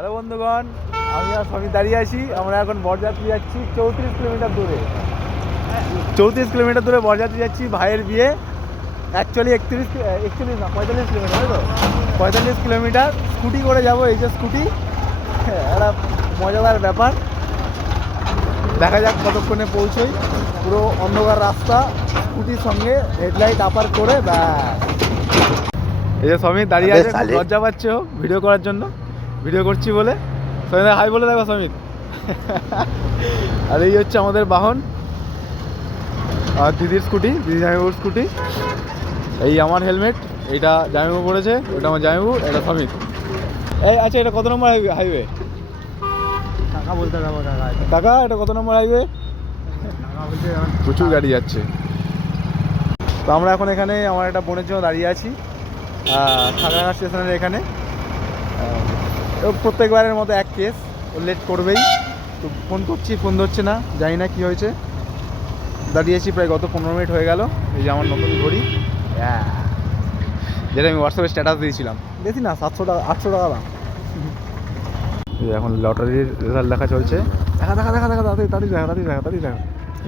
Hello বন্ধুগণ, আমি আর স্বামী দাঁড়িয়ে আছি। আমরা এখন বরযাত্রী যাচ্ছি 34 কিলোমিটার দূরে। 34 কিলোমিটার দূরে বরযাত্রী যাচ্ছি, ভাইয়ের বিয়ে। অ্যাকচুয়ালি 41 না 45 কিলোমিটার, তো 45 কিলোমিটার স্কুটি করে যাব। এই যে স্কুটি, একটা মজাদার ব্যাপার। দেখা যাক কতক্ষণে পৌঁছই। পুরো অন্ধকার রাস্তা, স্কুটির সঙ্গে হেডলাইট আপার করে ব্যাস। এই যে স্বামী দাঁড়িয়ে আছে, লজ্জা পাচ্ছে ও ভিডিও করার জন্য। ভিডিও করছি বলে সমিত হাই বলে দেখো সমিত। আর এই হচ্ছে আমাদের বাহন, আর দিদির স্কুটি, দিদি জামাইবাবুর স্কুটি। এই আমার হেলমেট, এইটা জামাইবাবু পড়েছে, ওটা আমার জামাইবাবু, এটা সমিত। এই আচ্ছা, এটা কত নম্বর হাইওয়ে? টাকা বলতে যাবো টাকা, এটা কত নম্বর হাইওয়ে? প্রচুর গাড়ি যাচ্ছে। তো আমরা এখন এখানে আমার একটা বোনের জন্য দাঁড়িয়ে আছি খাগড়াঘাট স্টেশনের এখানে। প্রত্যেকবারের মতো এক কেস, ও লেট করবেই। তো ফোন করছি, ফোন ধরছে না, জানি না কী হয়েছে। দাঁড়িয়েছি প্রায় গত 15 মিনিট হয়ে গেল। এই যে আমার নতুন ঘড়ি, যেটা আমি হোয়াটসঅ্যাপে স্ট্যাটাস দিয়েছিলাম, দেখি না 700 টাকা 800 টাকা দাম। এখন লটারির রেজাল্ট দেখা চলছে। দেখা দেখা দেখা দেখা তাড়াতাড়ি দেখা তাড়াতাড়ি দেখা তাড়াতাড়ি দেখা।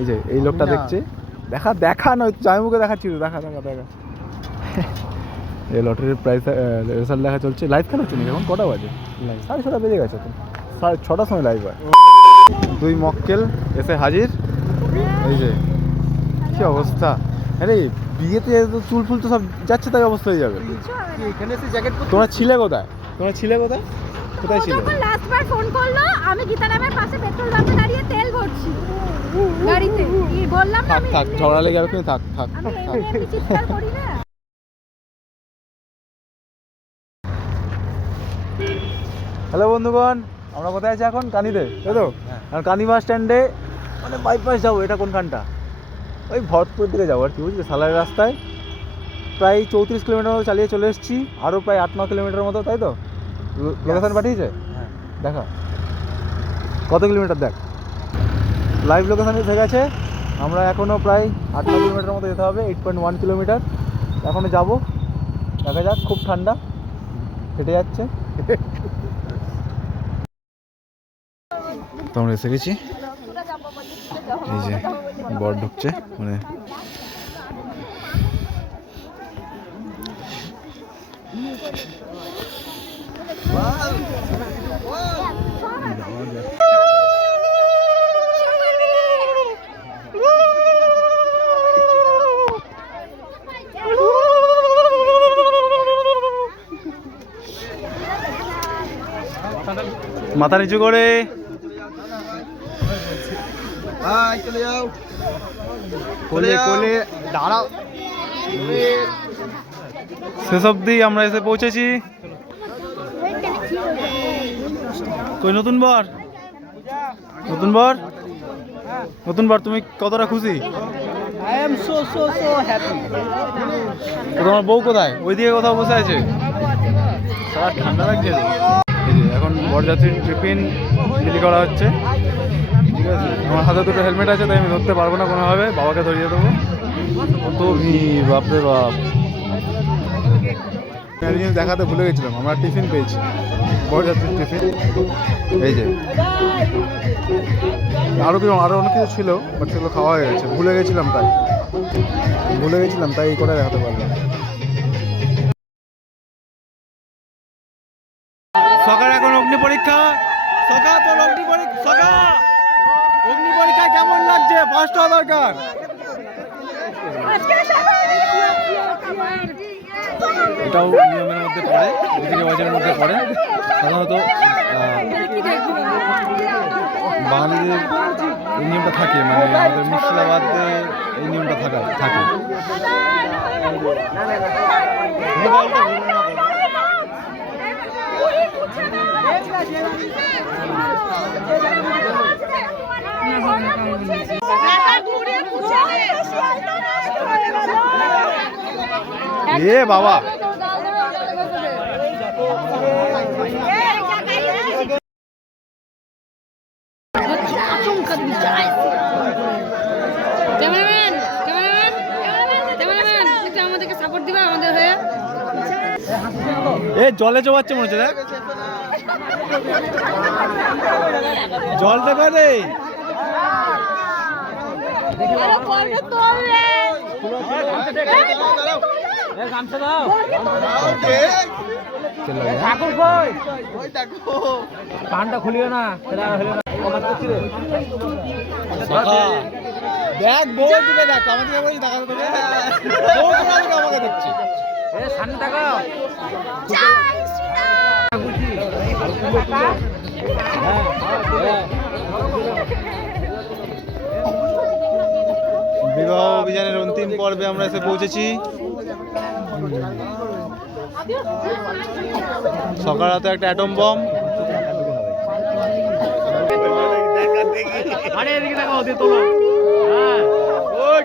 এই যে এই লোকটা দেখছে, দেখা দেখা নয়, জামাইবাবুকে দেখাচ্ছি, দেখা দেখা দেখা। এই লটারির প্রাইস রেজাল্ট দেখা চলছে। লাইভ খেলা হচ্ছে নাকি? এখন কটা বাজে? 6:30 বেজে গেছে তো, 6টার সময় লাইভ হয়। 2 মক্কেল এসে হাজির। এই যে কি অবস্থা! আরে বিয়েতে চুল ফুল তো সব যাচ্ছে, তাই অবস্থা হয়ে যাবে। তোমরা ছিলে কোথায়? কোথায় ছিলে? যখন লাস্টবার ফোন করলো, আমি গীতারামের পাশে পেট্রোল পাম্পে দাঁড়িয়ে তেল ভরছি গাড়িতে। বললাম না, থাক ঝগড়া লেগে যাবে, তুমি থাক। আমি এমনি চিৎকার করি না। হ্যালো বন্ধুগণ, আমরা কোথায় আছি এখন? কানিতে, তাই তো? আর কানি বাস স্ট্যান্ডে, মানে বাইপাস যাবো। এটা কোনখানটা? ওই ভরতপুর দিকে যাবো আর কি, বুঝলি, সালারের রাস্তায়। প্রায় 34 কিলোমিটার মতো চালিয়ে চলে এসেছি, আরও প্রায় 8-9 কিলোমিটার মতো, তাই তো? লোকেশান পাঠিয়েছে, দেখা কত কিলোমিটার, দেখ লাইভ লোকেশানে এসে গেছে। আমরা এখনও প্রায় 8-9 কিলোমিটার মতো যেতে হবে, 8.1 কিলোমিটার এখনও যাবো। দেখা যাক, খুব ঠান্ডা, হেঁটে যাচ্ছে। তো আমরা এসে গেছি। এই যে বর ঢুকছে, মানে মাথা নিচু করে চলে যাও, কোলে কোলে দাঁড়াও। শেষ অবধি আমরা এসে পৌঁছেছি। কই নতুন বর? নতুন বর তুমি কতটা খুশি? I am so happy. তোমার বউ কোথায়? ওইদিকে কোথাও বসে আছে। সারা ঠান্ডা লাগছে। এখন বরযাত্রীর টিফিন বিলি করা হচ্ছে, ঠিক আছে? আমার হাতে দুটো হেলমেট আছে, তাই আমি ধরতে পারবো না কোনোভাবে, বাবাকে ধরিয়ে দেবো। কত ভিড়, বাপরে বাপ! আমি জিনিস দেখাতে ভুলে গেছিলাম, আমরা টিফিন পেয়েছি, বরযাত্রীর টিফিন। এই যে আরও অনেক কিছু ছিল, বাট সেগুলো খাওয়া হয়ে গেছে, ভুলে গেছিলাম তাই এই করে দেখাতে পারলাম। সকাল এখন অগ্নি পরীক্ষা। অগ্নি পরীক্ষায় কেমন লাগছে? ফার্স্ট হওয়া দরকার। এটাও নিয়মের মধ্যে পড়ে, রীতিরেওয়াজের মধ্যে পড়ে। সাধারণত বাঙালিদের এই নিয়মটা থাকে, মানে আমাদের মুর্শিদাবাদে এই নিয়মটা থাকে। এ বাবা, আমাদেরকে সাপোর্ট দিবা আমাদের হয়ে। এ জলে চোবাচ্ছে মনে হচ্ছে, দেখ। জল দেবে রে কানটা খুলিও না দেখ বউ দিকে দেখ আমাকে বলি দেখাতে তোকে বউ আমাকে দেখছে সামনে তাকাও বিবাহ অভিযানের অন্তিম পর্বে আমরা এসে পৌঁছেছি। সকারাতে একটা অ্যাটম বম। আরে এদিকে তাকাও দিয়ে তোলো হ্যাঁ গুড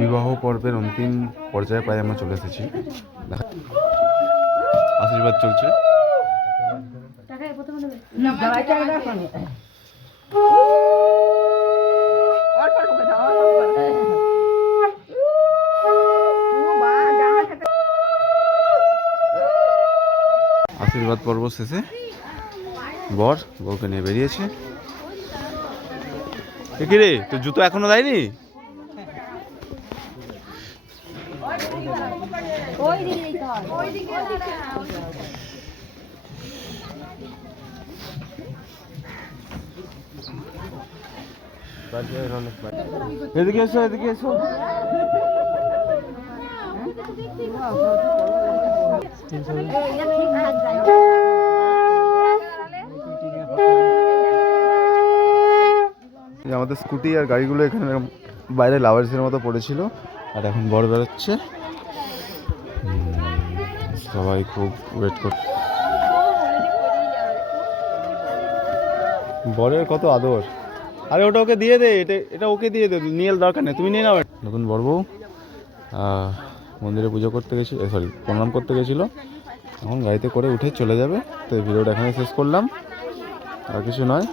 বিবাহ পর্বের অন্তিম পর্যায়ে প্রায় আমরা চলে এসেছি। আশীর্বাদ চলছে। আশীর্বাদ পর্ব শেষে বর বউকে নিয়ে বেরিয়েছে। কি রে তোর জুতো এখনো দেয়নি? এদিকে এসো এদিকে এসো। আমাদের স্কুটি আর গাড়িগুলো এখানে বাইরে লাভার্সের মতো পড়েছিল, আর এখন বর বেরোচ্ছে। সবাই খুব ওয়েট করছে। বরের কত আদর। আরে ওটা ওকে দিয়ে দে, এটা ওকে দিয়ে দে, নিয়ে দরকার নেই, তুমি নিয়ে নাও। নতুন বর বউ মন্দিরে পুজো করতে গেছিল, সরি প্রণাম করতে গেছিল, এখন গাড়িতে করে উঠে চলে যাবে। তো এই ভিডিওটা এখানে শেষ করলাম, আর কিছু নয়।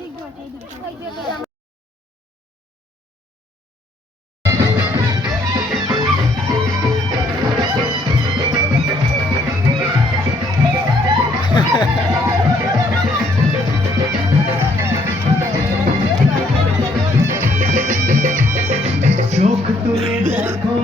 চোখ তুলে দেখো